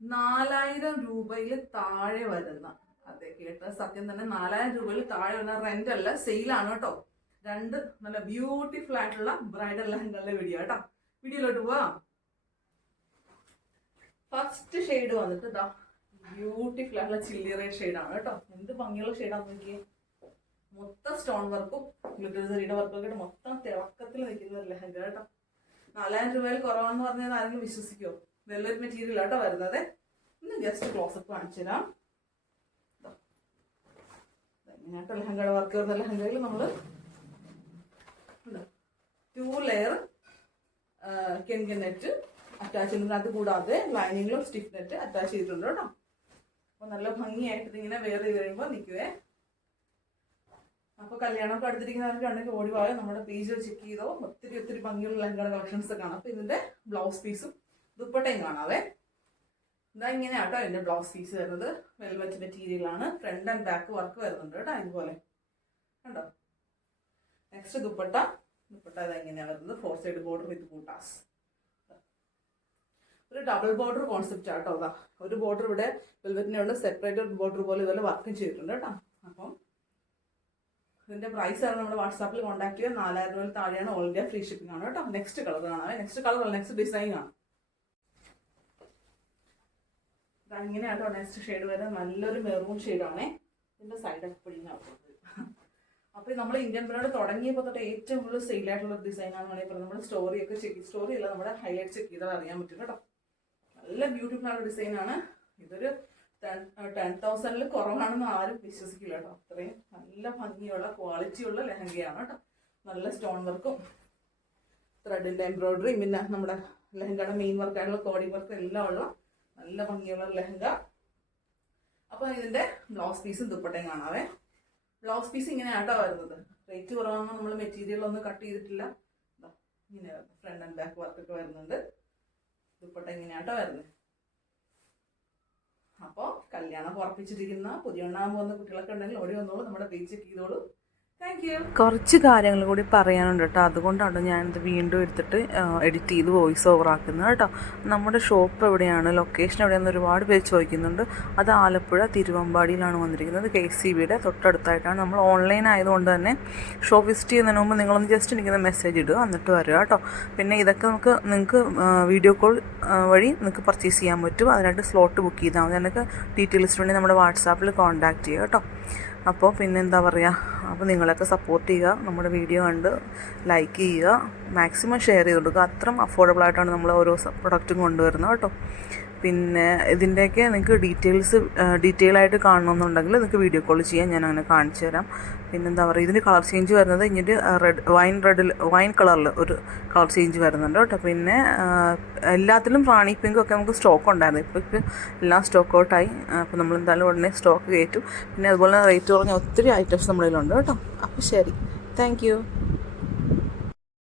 4000 രൂപയിൽ താഴെ വരുന്ന, അതെ കേട്ട സത്യം തന്നെ, 4000 രൂപയിൽ താഴെ വരുന്ന, റെന്റ് അല്ല, സെയിലാണ് കേട്ടോ. 2 നല്ല ബ്യൂട്ടിഫുൾ ആയിട്ടുള്ള ബ്രൈഡൽ ലെഹങ്കകളുടെ വീഡിയോ കേട്ടോ. വീഡിയോയിലോട്ട് പോവാം. ഫസ്റ്റ് ഷെയ്ഡ് വന്നിട്ട് ഇതാ ബ്യൂട്ടിഫുൾ ആയിട്ടുള്ള ചില്ലി റെഡ് ഷെയ്ഡാണ് കേട്ടോ. എന്ത് ഭംഗിയുള്ള ഷെയ്ഡാന്ന് നോക്കിയേ. മൊത്തം സ്റ്റോൺ വർക്കും ഗ്ലിറ്റർ വർക്കും ഒക്കെ മൊത്തം തിളക്കത്തിൽ നിൽക്കുന്ന ഒരു ലെഹങ്ക കേട്ടോ. 4000 രൂപയിൽ കുറവാണെന്ന് പറഞ്ഞാൽ ആരെങ്കിലും വിശ്വസിക്കുമോ? വെൽവെറ്റ് മെറ്റീരിയൽ ആട്ടോ വരുന്നത്. ഇന്ന് ജസ്റ്റ് ക്ലോസപ്പ് കാണിച്ചു തരാം. ഇങ്ങനെയാട്ടോ ലെഹങ്കയുടെ വർക്ക് വരുന്ന ലെഹങ്കയിൽ നമ്മൾ 2 ലെയർ കെൻകൻ നെറ്റ് അറ്റാച്ച് ചെയ്യുന്നുണ്ട്. അത് കൂടാതെ ലൈനിങ്ങിലും സ്റ്റിഫ് നെറ്റ് അറ്റാച്ച് ചെയ്തിട്ടുണ്ട് കേട്ടോ. അപ്പൊ നല്ല ഭംഗിയായിട്ട് ഇതിങ്ങനെ വെയർ ചെയ്ത് കഴിയുമ്പോൾ നിൽക്കുവേ. അപ്പൊ കല്യാണമൊക്കെ അടുത്തിരിക്കുന്നവർക്ക് ഉണ്ടെങ്കിൽ ഓടി പോയോ നമ്മുടെ പേജിൽ ചെക്ക് ചെയ്തോ. ഒത്തിരി ഭംഗിയുള്ള ലെഹങ്കയുടെ കളക്ഷൻസ് കാണാം. അപ്പൊ ഇതിന്റെ ബ്ലൗസ് പീസും ദുപ്പട്ടയും കാണാവേ. ഇതാ ഇങ്ങനെയാട്ടോ ഇതിന്റെ ബ്ലൗസ് പീസ് വരുന്നത്. വെൽവെറ്റ് മെറ്റീരിയൽ ആണ്. ഫ്രണ്ട് ആൻഡ് ബാക്ക് വർക്ക് വരുന്നുണ്ട് കേട്ടോ. ഇതുപോലെ കണ്ടോ. നെക്സ്റ്റ് ദുപ്പട്ട ഇതാ ഇങ്ങനെയാണ് വരുന്നത്. 4 സൈഡ് ബോർഡർ വിത്ത് ബൂട്ടാസ്. ഒരു ഡബിൾ ബോർഡർ കോൺസെപ്റ്റ് ആട്ടോ. അതാ ഒരു ബോർഡർ ഇവിടെ വെൽവെറ്റിനുള്ള സെപ്പറേറ്റ് ബോർഡർ പോലെ ഇതുപോലെ വർക്കും ചെയ്തിട്ടുണ്ട് കേട്ടോ. അപ്പം ഇതിന്റെ പ്രൈസ് ആണ് നമ്മൾ വാട്സാപ്പിൽ കോൺടാക്ട് ചെയ്യുക. 4000 രൂപയിൽ താഴെയാണ്. ഓൾ ഇന്ത്യ ഫ്രീ ഷിപ്പിംഗ് ആണ് കേട്ടോ. നെക്സ്റ്റ് കളർ കാണാം. നെക്സ്റ്റ് ഡിസൈൻ ആണ്. ഇങ്ങനെയാട്ടോ നെക്സ്റ്റ് ഷെയ്ഡ് വരുന്നത്. നല്ലൊരു മെറൂൺ ഷെയ്ഡാണേ. ഇതിന്റെ സൈഡൊക്കെ പിടിഞ്ഞാവും. അപ്പൊ നമ്മൾ ഇന്ത്യൻ ബ്രാൻഡ് തുടങ്ങിയപ്പോൾ തൊട്ട് ഏറ്റവും കൂടുതൽ സെയിലായിട്ടുള്ള ഡിസൈനാണെന്ന് വേണമെങ്കിൽ പറയാം. നമ്മുടെ സ്റ്റോറിയൊക്കെ സ്റ്റോറി അല്ല, നമ്മുടെ ഹൈലൈറ്റ് ചെക്ക് ചെയ്താൽ അറിയാൻ പറ്റും കേട്ടോ. നല്ല ബ്യൂട്ടിഫുൾ ആയിട്ടുള്ള ഡിസൈനാണ്. ഇതൊരു 10,000 കുറവാണെന്ന് ആരും വിശ്വസിക്കില്ല കേട്ടോ. അത്രയും നല്ല ഭംഗിയുള്ള ക്വാളിറ്റിയുള്ള ലെഹങ്കയാണ് കേട്ടോ. നല്ല സ്റ്റോൺ വർക്കും ത്രെഡിന്റെ എംബ്രോയിഡറി, പിന്നെ നമ്മുടെ ലെഹങ്കയുടെ മെയിൻ വർക്കായിട്ടുള്ള കോഡി വർക്ക് എല്ലാം ഉള്ള നല്ല ഭംഗിയുള്ള ലെഹങ്ക. അപ്പൊ ഇതിന്റെ ബ്ലൗസ് പീസും ദുപ്പട്ടയും കാണാവേ. ബ്ലൗസ് പീസ് ഇങ്ങനെയാട്ടോ വരുന്നത്. റേറ്റ് കുറവാണെന്ന് നമ്മൾ മെറ്റീരിയൽ ഒന്നും കട്ട് ചെയ്തിട്ടില്ല. ഇങ്ങനെ ഫ്രണ്ട് ആൻഡ് ബാക്ക് വർക്കൊക്കെ വരുന്നുണ്ട്. ദുപ്പട്ട ഇങ്ങനെയാട്ടോ വരുന്നത്. അപ്പോൾ കല്യാണം ഉറപ്പിച്ചിരിക്കുന്ന പുതിയ ഉണ്ടാകാൻ പോകുന്ന കുട്ടികളൊക്കെ ഉണ്ടെങ്കിൽ ഓടി വന്നോളൂ, നമ്മുടെ പേജ് ചെക്ക് ചെയ്തോളൂ. കുറച്ച് കാര്യങ്ങൾ കൂടി പറയാനുണ്ട് കേട്ടോ. അതുകൊണ്ടാണ് ഞാനിത് വീണ്ടും എടുത്തിട്ട് എഡിറ്റ് ചെയ്ത് വോയിസ് ഓവർ ആക്കുന്നത് കേട്ടോ. നമ്മുടെ ഷോപ്പ് എവിടെയാണ്, ലൊക്കേഷൻ എവിടെയാണെന്ന് ഒരുപാട് പേര് ചോദിക്കുന്നുണ്ട്. അത് ആലപ്പുഴ തിരുവമ്പാടിയിലാണ് വന്നിരിക്കുന്നത്. KCBയുടെ തൊട്ടടുത്തായിട്ടാണ്. നമ്മൾ ഓൺലൈൻ ആയതുകൊണ്ട് തന്നെ ഷോപ്പ് വിസിറ്റ് ചെയ്യുന്നതിന് മുമ്പ് നിങ്ങളൊന്ന് ജസ്റ്റ് എനിക്കൊന്ന് മെസ്സേജ് ഇടുക, എന്നിട്ട് വരിക കേട്ടോ. പിന്നെ ഇതൊക്കെ നിങ്ങൾക്ക് വീഡിയോ കോൾ വഴി നിങ്ങൾക്ക് പർച്ചേസ് ചെയ്യാൻ പറ്റും. അതിനായിട്ട് സ്ലോട്ട് ബുക്ക് ചെയ്താൽ മതി. അതിനൊക്കെ ഡീറ്റെയിൽസിന് വേണ്ടി നമ്മുടെ വാട്സാപ്പിൽ കോൺടാക്ട് ചെയ്യുക കേട്ടോ. അപ്പോൾ പിന്നെ എന്താ പറയുക, അപ്പോൾ നിങ്ങളൊക്കെ സപ്പോർട്ട് ചെയ്യുക. നമ്മുടെ വീഡിയോ കണ്ട് ലൈക്ക് ചെയ്യുക, മാക്സിമം ഷെയർ ചെയ്ത് കൊടുക്കുക. അത്രയും അഫോർഡബിൾ ആയിട്ടാണ് നമ്മൾ ഓരോ പ്രൊഡക്റ്റും കൊണ്ടുവരുന്നത് കേട്ടോ. പിന്നെ ഇതിൻ്റെയൊക്കെ നിങ്ങൾക്ക് ഡീറ്റെയിൽ ആയിട്ട് കാണണമെന്നുണ്ടെങ്കിൽ നിങ്ങൾക്ക് വീഡിയോ കോൾ ചെയ്യാൻ ഞാൻ അങ്ങനെ കാണിച്ചു തരാം. പിന്നെന്താ പറയുക, ഇതിൻ്റെ കളർ ചേഞ്ച് വരുന്നത് ഇങ്ങോട്ട് വൈൻ കളറിൽ ഒരു കളർ ചേഞ്ച് വരുന്നുണ്ട് കേട്ടോ. പിന്നെ എല്ലാത്തിലും റാണി പിങ്കും ഒക്കെ നമുക്ക് സ്റ്റോക്ക് ഉണ്ടായിരുന്നു. ഇപ്പോൾ എല്ലാം സ്റ്റോക്ക് ഔട്ടായി. അപ്പോൾ നമ്മൾ എന്തായാലും ഉടനെ സ്റ്റോക്ക് കയറ്റും. പിന്നെ അതുപോലെ റേറ്റ് കുറഞ്ഞ ഒത്തിരി ഐറ്റംസ് നമ്മളിലുണ്ട് കേട്ടോ. അപ്പോൾ ശരി, താങ്ക് യു.